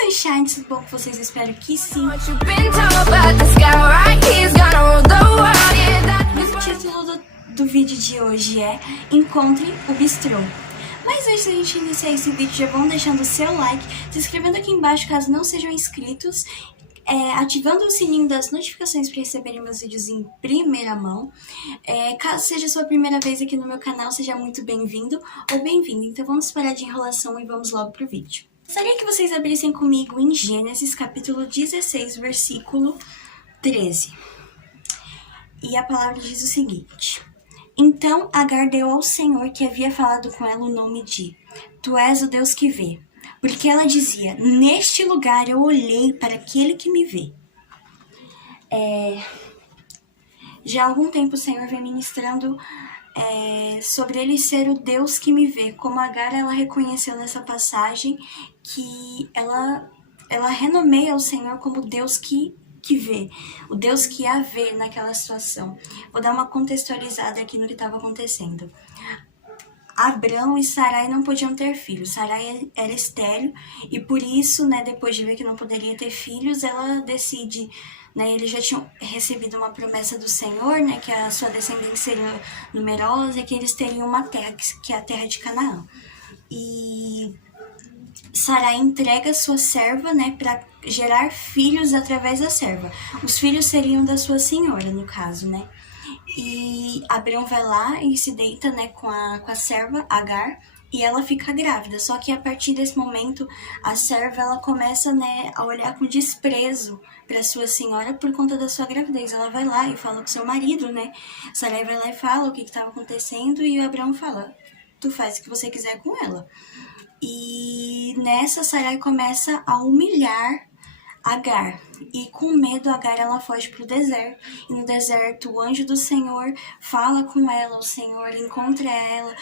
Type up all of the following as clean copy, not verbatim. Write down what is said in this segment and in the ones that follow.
Sunshine, tudo bom com vocês? Eu espero que sim. O título do vídeo de hoje é Encontre o Bistrô. Mas antes da gente iniciar esse vídeo, já vão deixando o seu like, se inscrevendo aqui embaixo caso não sejam inscritos, ativando o sininho das notificações para receberem meus vídeos em primeira mão. Caso seja a sua primeira vez aqui no meu canal, seja muito bem-vindo ou bem-vinda. Então vamos parar de enrolação e vamos logo pro vídeo. Gostaria que vocês abrissem comigo em Gênesis, capítulo 16, versículo 13. E a palavra diz o seguinte: Então Agar deu ao Senhor que havia falado com ela o nome de Tu és o Deus que vê. Porque ela dizia, neste lugar eu olhei para aquele que me vê. Já há algum tempo o Senhor vem ministrando sobre ele ser o Deus que me vê. Como Agar, ela reconheceu nessa passagem que ela renomeia o Senhor como Deus que vê, o Deus que a vê naquela situação. Vou dar uma contextualizada aqui no que estava acontecendo. Abrão e Sarai não podiam ter filhos. Sarai era estéril e por isso, depois de ver que não poderia ter filhos, ela decide, eles já tinham recebido uma promessa do Senhor, que a sua descendência seria numerosa e que eles teriam uma terra, que é a terra de Canaã. E Sarai entrega sua serva, para gerar filhos através da serva. Os filhos seriam da sua senhora, no caso, E Abrão vai lá e se deita, com a serva, Agar, e ela fica grávida. Só que a partir desse momento, a serva, ela começa, a olhar com desprezo para sua senhora por conta da sua gravidez. Ela vai lá e fala com seu marido, Sarai vai lá e fala o que estava acontecendo e o Abrão fala, tu faz o que você quiser com ela. E nessa, Sarai começa a humilhar Agar, e com medo Agar ela foge para o deserto, e no deserto o anjo do Senhor fala com ela, o Senhor encontra ela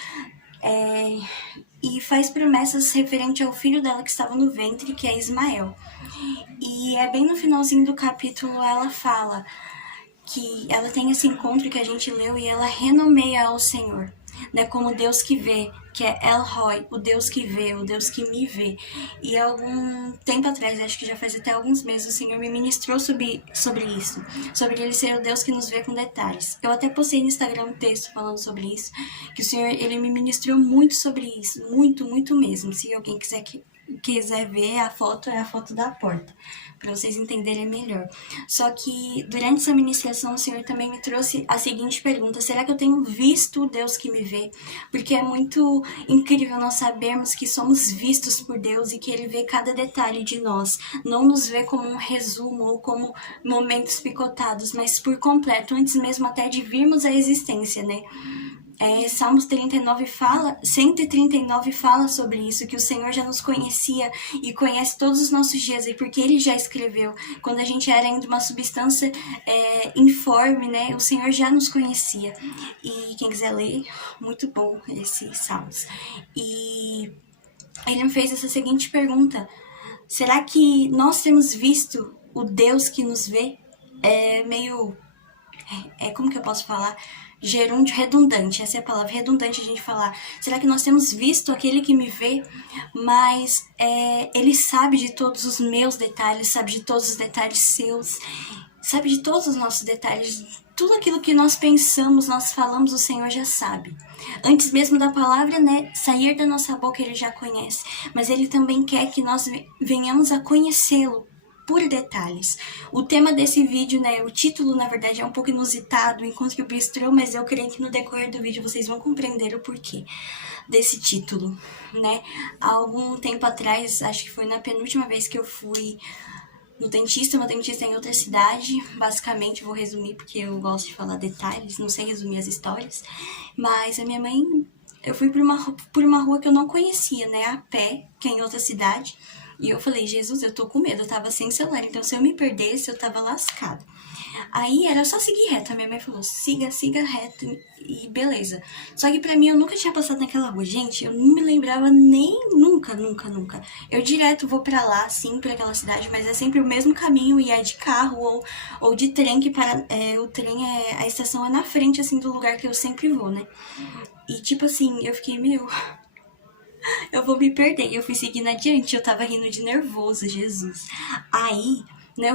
e faz promessas referente ao filho dela que estava no ventre, que é Ismael. E bem no finalzinho do capítulo ela fala que ela tem esse encontro que a gente leu e ela renomeia ao Senhor, como Deus que vê, que é El Roi, o Deus que vê, o Deus que me vê. E há algum tempo atrás, acho que já faz até alguns meses, o Senhor me ministrou sobre isso, sobre ele ser o Deus que nos vê com detalhes. Eu até postei no Instagram um texto falando sobre isso, que o Senhor, ele me ministrou muito sobre isso, muito, muito mesmo. Se alguém quiser ver a foto, é a foto da porta, para vocês entenderem melhor. Só que durante essa ministração o Senhor também me trouxe a seguinte pergunta: será que eu tenho visto o Deus que me vê? Porque é muito incrível nós sabermos que somos vistos por Deus e que Ele vê cada detalhe de nós, não nos vê como um resumo ou como momentos picotados, mas por completo, antes mesmo até de virmos à existência, Salmos 139 fala sobre isso, que o Senhor já nos conhecia e conhece todos os nossos dias, e porque Ele já escreveu, quando a gente era ainda uma substância informe, o Senhor já nos conhecia. E quem quiser ler, muito bom esses Salmos. E Ele me fez essa seguinte pergunta: será que nós temos visto o Deus que nos vê? Como que eu posso falar? Gerúndio, redundante, essa é a palavra, redundante a gente falar. Será que nós temos visto aquele que me vê, mas ele sabe de todos os meus detalhes, sabe de todos os detalhes seus, sabe de todos os nossos detalhes, tudo aquilo que nós pensamos, nós falamos, o Senhor já sabe. Antes mesmo da palavra, sair da nossa boca, Ele já conhece, mas Ele também quer que nós venhamos a conhecê-lo por detalhes. O tema desse vídeo, o título, na verdade, é um pouco inusitado, Encontre o Bistrô, mas eu creio que no decorrer do vídeo vocês vão compreender o porquê desse título, Há algum tempo atrás, acho que foi na penúltima vez que eu fui no dentista, meu dentista é em outra cidade, basicamente, vou resumir porque eu gosto de falar detalhes, não sei resumir as histórias, mas a minha mãe, eu fui por uma rua que eu não conhecia, a pé, que é em outra cidade. E eu falei, Jesus, eu tô com medo, eu tava sem celular, então se eu me perdesse, eu tava lascada. Aí era só seguir reto, a minha mãe falou, siga reto e beleza. Só que pra mim, eu nunca tinha passado naquela rua, gente, eu não me lembrava nunca. Eu direto vou pra lá, sim, pra aquela cidade, mas é sempre o mesmo caminho e é de carro ou de trem, que o trem, a estação é na frente, assim, do lugar que eu sempre vou, E tipo assim, eu fiquei, eu vou me perder. Eu fui seguindo adiante, eu tava rindo de nervoso, Jesus. Aí, né,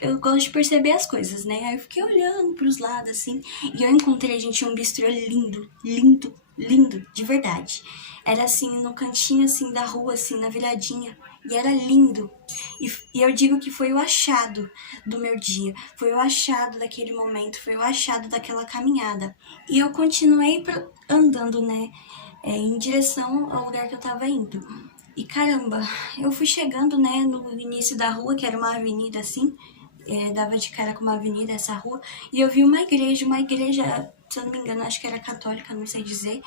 eu gosto de perceber as coisas, né? Aí eu fiquei olhando pros lados, assim, e eu encontrei, gente, um bistrô lindo, lindo, lindo, de verdade. Era assim, no cantinho, assim, da rua, assim, na viradinha. E era lindo. E eu digo que foi o achado do meu dia. Foi o achado daquele momento. Foi o achado daquela caminhada. E eu continuei andando, né? Em direção ao lugar que eu tava indo. E caramba, eu fui chegando, né, no início da rua, que era uma avenida assim, dava de cara com uma avenida essa rua, e eu vi uma igreja, se eu não me engano, acho que era católica, não sei dizer,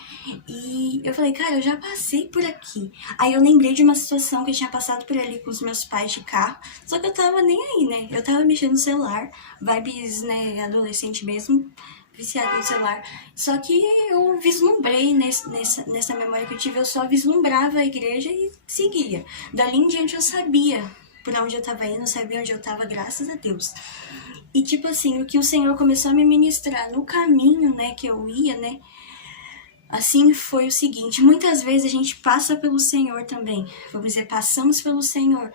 e eu falei, cara, eu já passei por aqui. Aí eu lembrei de uma situação que eu tinha passado por ali com os meus pais de carro, só que eu tava nem aí, né, eu tava mexendo no celular, vibes, né, adolescente mesmo, viciado no celular. Só que eu vislumbrei nessa memória que eu tive, eu só vislumbrava a igreja e seguia. Dali em diante eu sabia por onde eu tava indo, eu sabia onde eu tava, graças a Deus. E tipo assim, o que o Senhor começou a me ministrar no caminho, né, que eu ia, né, assim foi o seguinte, muitas vezes a gente passa pelo Senhor também, vamos dizer, passamos pelo Senhor,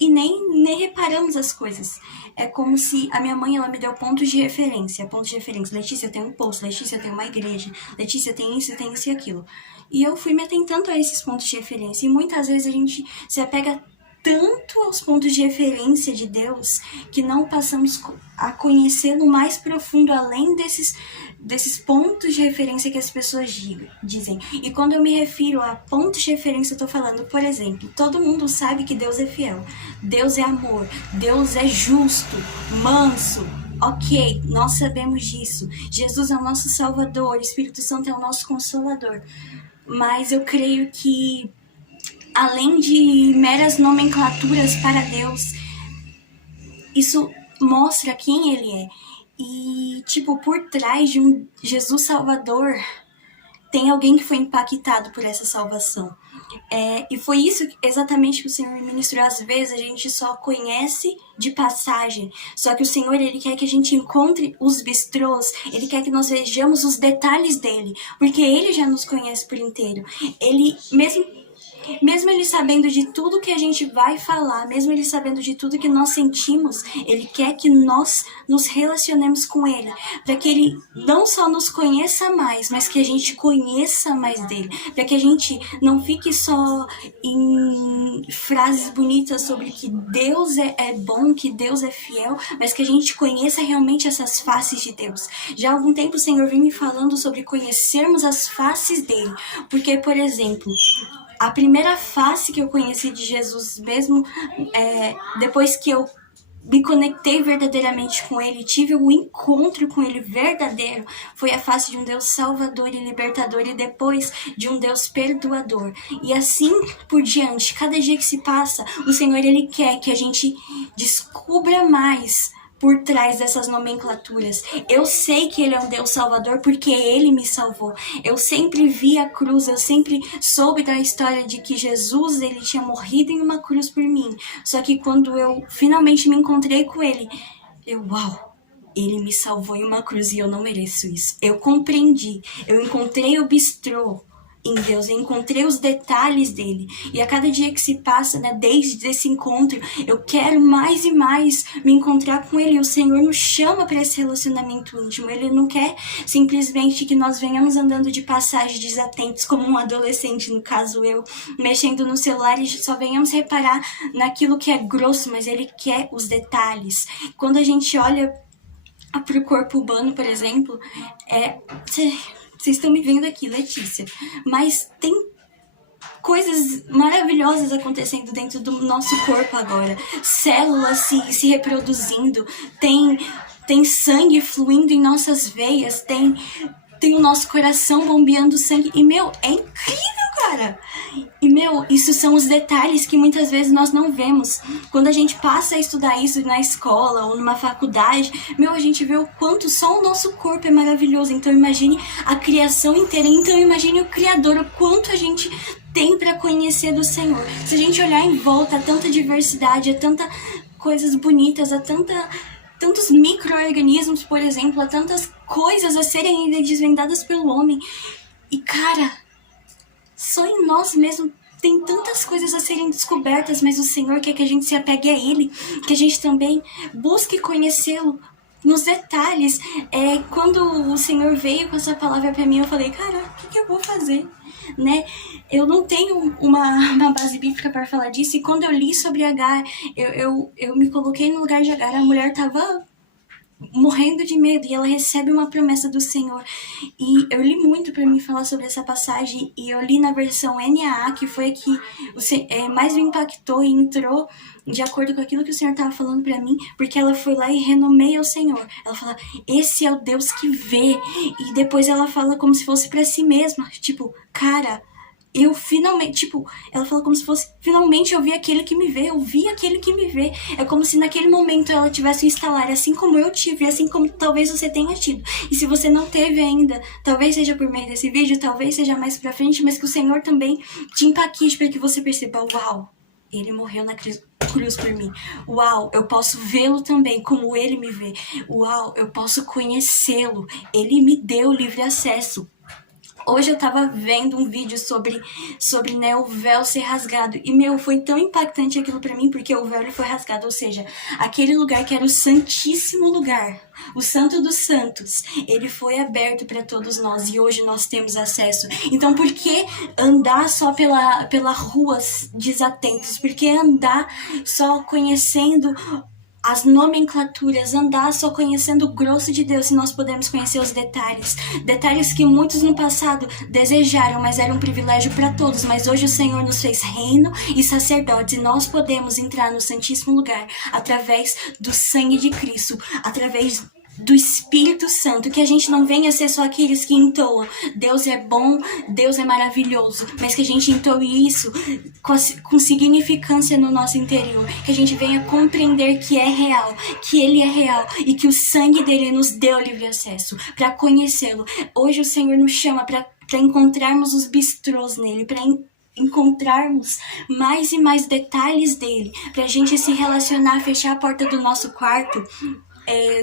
e nem reparamos as coisas. É como se a minha mãe, ela me deu pontos de referência. Letícia, tem um posto, Letícia, tem uma igreja, Letícia, tem isso e aquilo. E eu fui me atentando a esses pontos de referência. E muitas vezes a gente se apega tanto aos pontos de referência de Deus que não passamos a conhecê-lo mais profundo, além desses pontos de referência que as pessoas dizem. E quando eu me refiro a pontos de referência, eu tô falando, por exemplo, todo mundo sabe que Deus é fiel, Deus é amor, Deus é justo, manso. Ok, nós sabemos disso. Jesus é o nosso Salvador, o Espírito Santo é o nosso Consolador. Mas eu creio que, além de meras nomenclaturas para Deus, isso mostra quem Ele é. E, tipo, por trás de um Jesus Salvador, tem alguém que foi impactado por essa salvação. E foi isso exatamente que o Senhor me ministrou. Às vezes a gente só conhece de passagem, só que o Senhor, Ele quer que a gente encontre os bistrôs, Ele quer que nós vejamos os detalhes dEle, porque Ele já nos conhece por inteiro. Ele, mesmo Ele sabendo de tudo que a gente vai falar, mesmo Ele sabendo de tudo que nós sentimos, Ele quer que nós nos relacionemos com Ele, para que Ele não só nos conheça mais, mas que a gente conheça mais dEle, para que a gente não fique só em frases bonitas sobre que Deus é bom, que Deus é fiel, mas que a gente conheça realmente essas faces de Deus. Já há algum tempo o Senhor vem me falando sobre conhecermos as faces dEle, porque, por exemplo, a primeira face que eu conheci de Jesus mesmo, depois que eu me conectei verdadeiramente com Ele, tive um encontro com Ele verdadeiro, foi a face de um Deus salvador e libertador, e depois de um Deus perdoador. E assim por diante, cada dia que se passa, o Senhor, Ele quer que a gente descubra mais por trás dessas nomenclaturas. Eu sei que Ele é um Deus salvador porque Ele me salvou. Eu sempre vi a cruz, eu sempre soube da história de que Jesus, Ele tinha morrido em uma cruz por mim. Só que quando eu finalmente me encontrei com Ele, uau! Ele me salvou em uma cruz e eu não mereço isso. Eu compreendi, eu encontrei o bistrô em Deus, eu encontrei os detalhes dele, e a cada dia que se passa, né, desde esse encontro, eu quero mais e mais me encontrar com ele. O Senhor nos chama para esse relacionamento íntimo. Ele não quer simplesmente que nós venhamos andando de passagem desatentos, como um adolescente, no caso eu, mexendo no celular, e só venhamos reparar naquilo que é grosso, mas ele quer os detalhes. Quando a gente olha para o corpo humano, por exemplo, vocês estão me vendo aqui, Letícia, mas tem coisas maravilhosas acontecendo dentro do nosso corpo agora. Células se reproduzindo, tem sangue fluindo em nossas veias, tem o nosso coração bombeando sangue. E, é incrível, cara! E, isso são os detalhes que muitas vezes nós não vemos. Quando a gente passa a estudar isso na escola ou numa faculdade, a gente vê o quanto só o nosso corpo é maravilhoso. Então imagine a criação inteira. Então imagine o Criador, o quanto a gente tem para conhecer do Senhor. Se a gente olhar em volta, há tanta diversidade, há tantas coisas bonitas, há tantos micro-organismos, por exemplo, há tantas coisas a serem ainda desvendadas pelo homem. E, cara, só em nós mesmos tem tantas coisas a serem descobertas, mas o Senhor quer que a gente se apegue a Ele, que a gente também busque conhecê-lo nos detalhes. Quando o Senhor veio com essa palavra para mim, eu falei, cara, o que eu vou fazer? Né? Eu não tenho uma base bíblica para falar disso, e quando eu li sobre Agar, eu me coloquei no lugar de Agar. A mulher estava morrendo de medo e ela recebe uma promessa do Senhor. E eu li muito para me falar sobre essa passagem, e eu li na versão NAA, que foi a que mais me impactou e entrou de acordo com aquilo que o Senhor estava falando para mim, porque ela foi lá e renomeia o Senhor. Ela fala, esse é o Deus que vê. E depois ela fala como se fosse para si mesma, tipo, cara, eu finalmente, ela fala como se fosse, finalmente eu vi aquele que me vê, eu vi aquele que me vê. É como se naquele momento ela tivesse um estalar, assim como eu tive, assim como talvez você tenha tido. E se você não teve ainda, talvez seja por meio desse vídeo, talvez seja mais pra frente, mas que o Senhor também te impacte para que você perceba, uau, ele morreu na cruz por mim. Uau, eu posso vê-lo também como ele me vê. Uau, eu posso conhecê-lo. Ele me deu livre acesso. Hoje eu tava vendo um vídeo sobre né, o véu ser rasgado. E, foi tão impactante aquilo pra mim, porque o véu foi rasgado. Ou seja, aquele lugar que era o santíssimo lugar, o santo dos santos, ele foi aberto para todos nós. E hoje nós temos acesso. Então, por que andar só pela ruas desatentos? Por que andar só conhecendo as nomenclaturas, andar só conhecendo o grosso de Deus, se nós podemos conhecer os detalhes que muitos no passado desejaram, mas era um privilégio para todos, mas hoje o Senhor nos fez reino e sacerdotes, e nós podemos entrar no Santíssimo Lugar através do sangue de Cristo, através do Espírito Santo, que a gente não venha ser só aqueles que entoam Deus é bom, Deus é maravilhoso, mas que a gente entoe isso com significância no nosso interior, que a gente venha compreender que é real, que Ele é real e que o sangue dele nos deu livre acesso para conhecê-lo. Hoje o Senhor nos chama para encontrarmos os bistrôs nele, para encontrarmos mais e mais detalhes dele, para a gente se relacionar, fechar a porta do nosso quarto.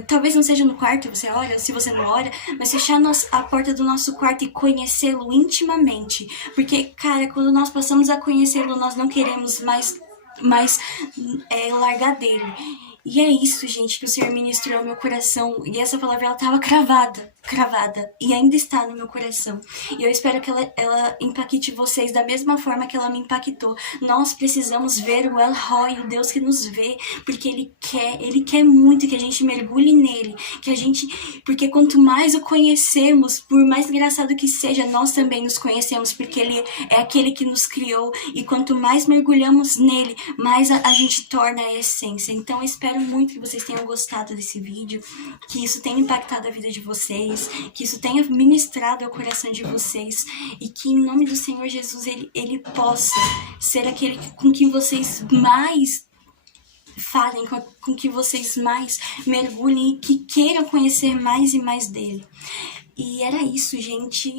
Talvez não seja no quarto, você ora, se você não ora, mas fechar a porta do nosso quarto e conhecê-lo intimamente. Porque, cara, quando nós passamos a conhecê-lo, nós não queremos mais largar dele. E é isso, gente, que o Senhor ministrou ao meu coração. E essa palavra, ela estava cravada. E ainda está no meu coração. E eu espero que ela impacte vocês da mesma forma que ela me impactou. Nós precisamos ver o El Roi, o Deus que nos vê, porque Ele quer muito que a gente mergulhe nele. Porque quanto mais o conhecemos, por mais engraçado que seja, nós também nos conhecemos, porque Ele é aquele que nos criou. E quanto mais mergulhamos nele, mais a gente torna a essência. Então eu espero muito que vocês tenham gostado desse vídeo, que isso tenha impactado a vida de vocês, que isso tenha ministrado ao coração de vocês, e que em nome do Senhor Jesus ele possa ser aquele com que vocês mais falem, com que vocês mais mergulhem e que queiram conhecer mais e mais dele. E era isso, gente.